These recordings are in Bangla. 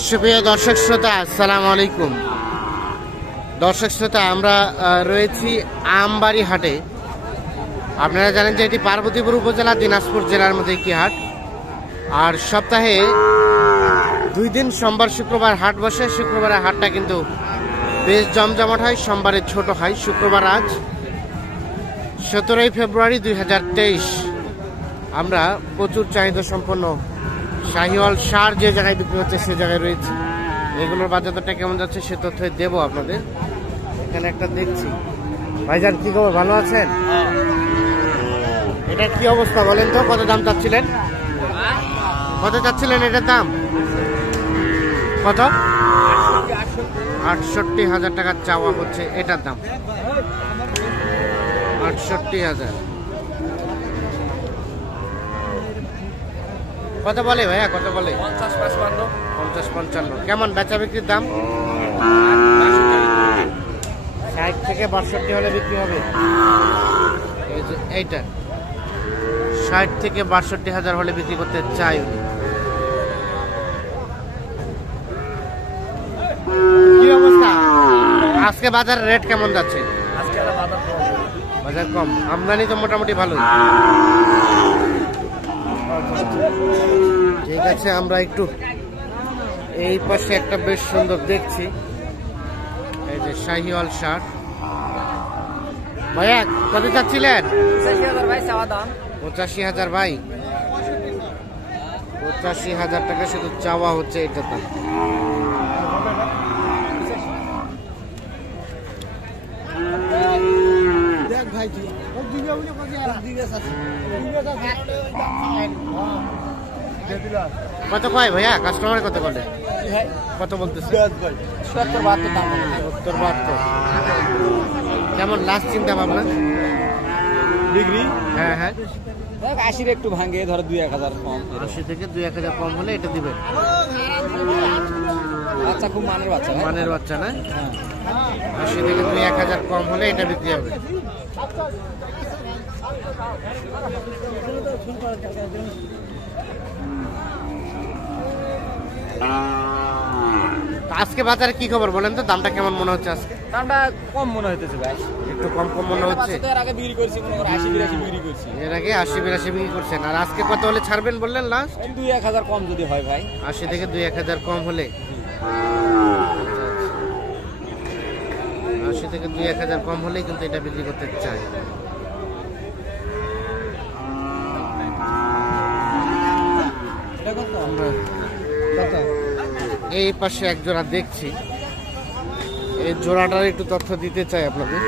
সুপ্রিয় দর্শক শ্রোতা, আসসালামু আলাইকুম। দর্শক শ্রোতা, আমরা রয়েছি আমবাড়ি হাটে। আপনারা জানেন যে এটি পার্বতীপুর উপজেলা দিনাজপুর জেলার মধ্যে একটি হাট। আর সপ্তাহে 2 দিন সোমবার শুক্রবার হাট বসে। শুক্রবারের হাটটা কিন্তু বেশ জমজমাট হয়, সোমবারে ছোট হয়। শুক্রবার আজ 17 ফেব্রুয়ারি 2023। আমরা প্রচুর চাহিদা সম্পন্ন শাহিওয়াল ষাঁড় যে জায়গায় বিক্রি হচ্ছে সে জায়গায় রয়েছে। এগুলোর বাজারটা কেমন যাচ্ছে সে তথ্য দেবো আপনাদের। এখানে একটা দেখছি। ভাইজান, কি খবর? ভালো আছেন? এটা কি অবস্থা বলেন তো? কত দাম চাচ্ছিলেন? কত চাচ্ছিলেন এটার দাম? কত? 68,000 টাকা চাওয়া হচ্ছে এটার দাম। 68,000। কত বলে ভাইয়া, কত বলে? 50-55। কেমন বেচা বিক্রির দাম? 60 থেকে 62 হলে বিক্রি হবে। এই যে এইটা 60 থেকে 62,000 হলে বিক্রি করতে চাই উনি। কি অবস্থা আজকে বাজারের রেট কেমন যাচ্ছে? বাজার কম, আমদানি তো মোটামুটি ভালোই। ঠিক আছে, আমরা একটু এই পাশে একটা বেশ সুন্দর দেখছি। এই যে শাহিওয়াল ষাঁড়। ভাইয়া, কত চাচ্ছিলেন? 85,000 ভাই। 85,000 টাকা শুধু চাওয়া হচ্ছে এটা দাম। কত কয় ভাইয়া? কাস্টমার কত বলে? কত বলতেছে? 70-72। কেমন লাস্ট চিন্তা ভাবনা? ডিগ্রি হ্যাঁ হ্যাঁ 80 একটু ভাঙে, ধরো 2-1000 কম। 80 থেকে 2-1000 কম হলে এটা দিবেন। বাচ্চা খুব মানের বাচ্চা, মানের বাচ্চা না? 80 থেকে 2-1000 কম হলে এটা বিক্রি হবে। আজকে বাজারে কি খবর বলেন তো? দামটা কেমন মনে হচ্ছে আজকে? দামটা কম মনে হইতেছে ভাই, একটু কম কম মনে হচ্ছে। এর আগে বিক্রি করছি মনে করো 80-82 বিক্রি করছি। এর আগে 80-82 বিক্রি করছেন। আর আজকে কত হলে ছাড়বেন বললেন লাস্ট? 2-1000 কম যদি হয় ভাই। 80 থেকে 2-1000 কম হলে, 80 থেকে 2-1000 কম হলেই কিন্তু এটা বিক্রি করতে চাই। আমরা এই পাশে এক জোড়া দেখছি, এই জোড়াটার একটু তথ্য দিতে চাই আপনাদের।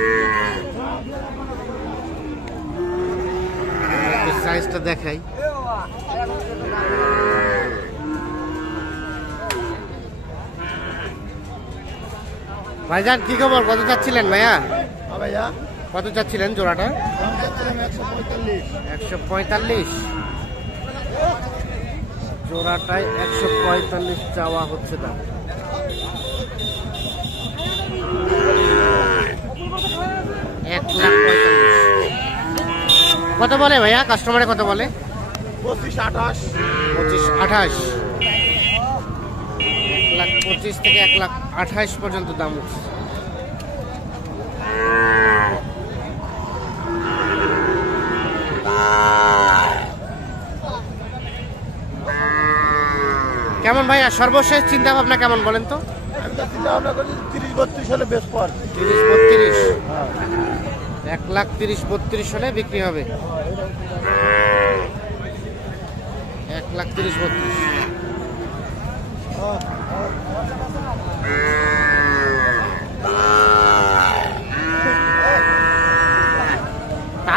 সাইজটা দেখাই। ভাইজান, কি খবর? কত চাচ্ছিলেন ভাইয়া? কত চাচ্ছিলেন জোড়াটা? 145। জোড়াটায় 145 চাওয়া হচ্ছে দাম। কত বলে ভাইয়া? কাস্টমারে কত বলে? 25-28। 1,25,000 থেকে 1,28,000 পর্যন্ত দাম উঠছে। কেমন ভাইয়া সর্বশেষ চিন্তা ভাবনা কেমন বলেন তো? 30-32 হলে বেশ পর। 30-32। 1,30,32 হলে বিক্রি হবে। 1,30,32।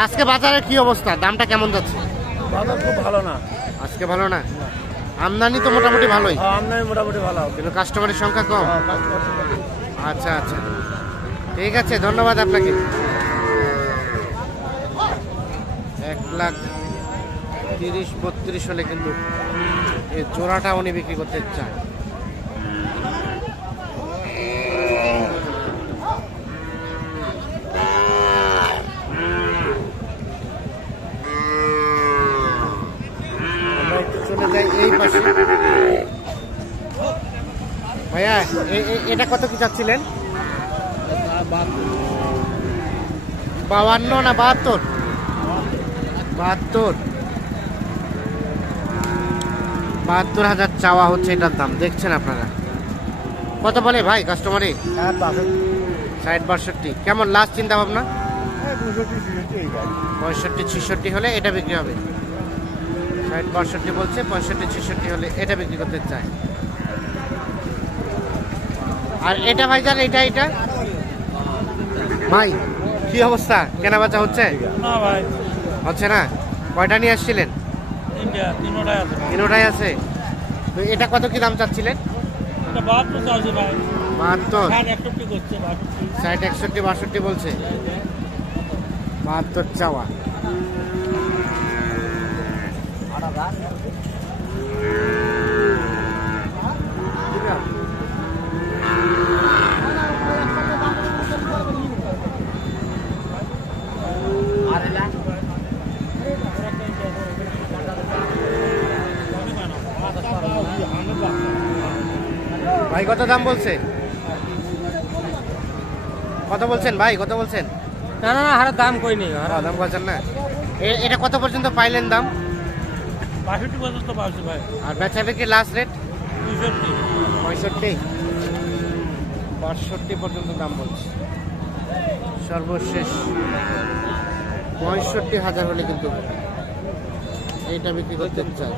আজকে বাজারের কি অবস্থা? দামটা কেমন যাচ্ছে? বাজার খুব ভালো না আজকে। ভালো না? আমদানি তো মোটামুটি ভালোই। আমদানি মোটামুটি ভালো, কিন্তু কাস্টমারের সংখ্যা কম। আচ্ছা আচ্ছা, ঠিক আছে, ধন্যবাদ আপনাকে। 1,30,32 হলে কিন্তু এই জোড়াটা উনি বিক্রি করতে চায়। আমরা একটু চলে যাই এই পাশে। ভাইয়া এটা কত কি চাচ্ছিলেন? 52 না 72? 72,000 চাওয়া হচ্ছে এটার দাম। দেখছেন আপনারা কত বলে ভাই কাস্টমারে? 60-62। কেমন লাস্ট চিন্তা ভাবনা? 65-66 হলে এটা বিক্রি হবে। 60-62 বলছে, 65-66 হলে এটা বিক্রি করতে চায়। আর এটা ভাই জান, এটা ভাই কি অবস্থা, কেনা বেচা হচ্ছে? না ভাই, হচ্ছে না। কয়টা নিয়ে আসছিলেন? তিনোটাই আছে। তো এটা কত কি দাম চাচ্ছিলেন? 72 চাইছে ভাই। 72, 61 করছে 60-61-62 বলছে। 72 চাওয়া। ভাই কত দাম বলছে? কত বলছেন ভাই, কত বলছেন? না না, হার দাম কই নেই। দাম বলছেন না। এটা কত পর্যন্ত পাইলেন দাম? 62 পর্যন্ত পাচ্ছি ভাই। আর বেচা বিক্রি লাস্ট রেট 65। 65 পর্যন্ত দাম বলছে। সর্বশেষ 65,000 হলে কিন্তু এইটা বিক্রি করতে চাই।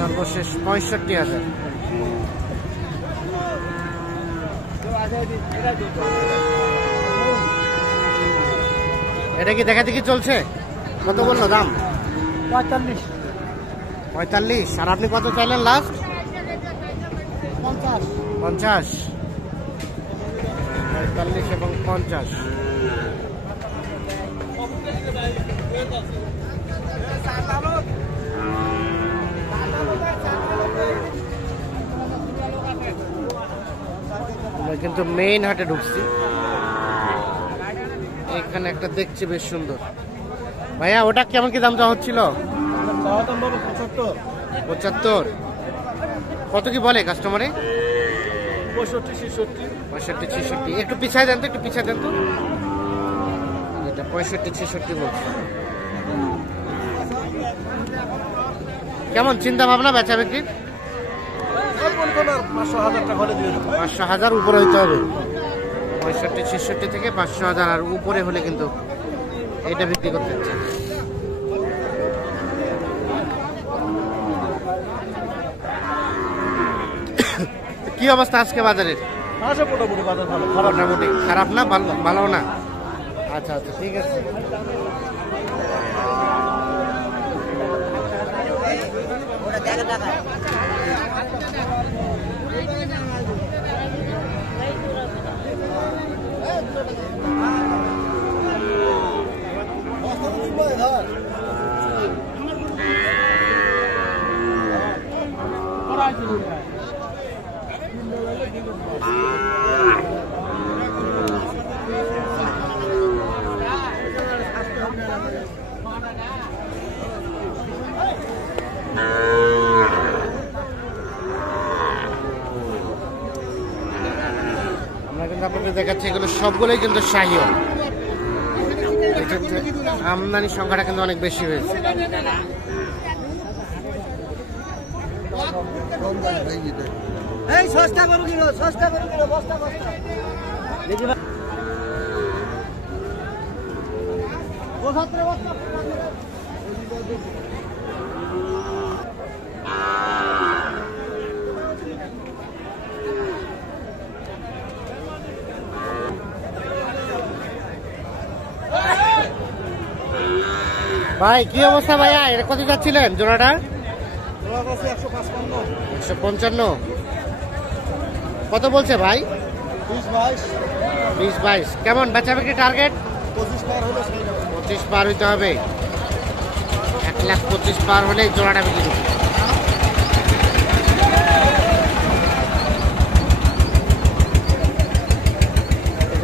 সর্বশেষ 65,000। এটা কি দেখা দেখি চলছে? কত বললো দাম? 45। আর আপনি কত চাইলেন লাস্ট? 50। 45 এবং 50। আমরা কিন্তু মেইন হাটে ঢুকছি। এখানে একটা দেখছি বেশ সুন্দর। ভাইয়া ওটা কেমন কি দাম চাওয়া হচ্ছিল? 75। কত কি বলে কাস্টমারে? 65-66। একটু পিছায় দেন তো, একটু পিছায় দেন তো। এটা 65-66 বলছে। কেমন চিন্তা ভাবনা বেচা বিক্রি? 500,000 উপরে হইতে হবে। 65-66 থেকে 500,000 আর উপরে হলে কিন্তু এটা বিক্রি করতে চাই। কি অবস্থা আজকে বাজারের? মোটামুটি খারাপ না, ভালো না। আচ্ছা আচ্ছা, ঠিক আছে। আমরা কিন্তু আপনাদের দেখাচ্ছি এগুলো সবগুলোই কিন্তু শাহিওয়াল। আমদানি সংখ্যাটা কিন্তু অনেক বেশি হয়েছে। ভাই কি অবস্থা ভাইয়া, এটা কত যাচ্ছিলেন জোড়াটা? 155। কত বলছে ভাই? 20-22। কেমন বেচা বিক্রি টার্গেট? 25 পার হইতে হবে। 1,25,000 পার হলে জোড়াটা বিক্রি করবে।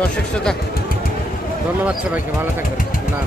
দর্শক শ্রোতা, ধন্যবাদ সবাইকে, ভালো থাকবেন। না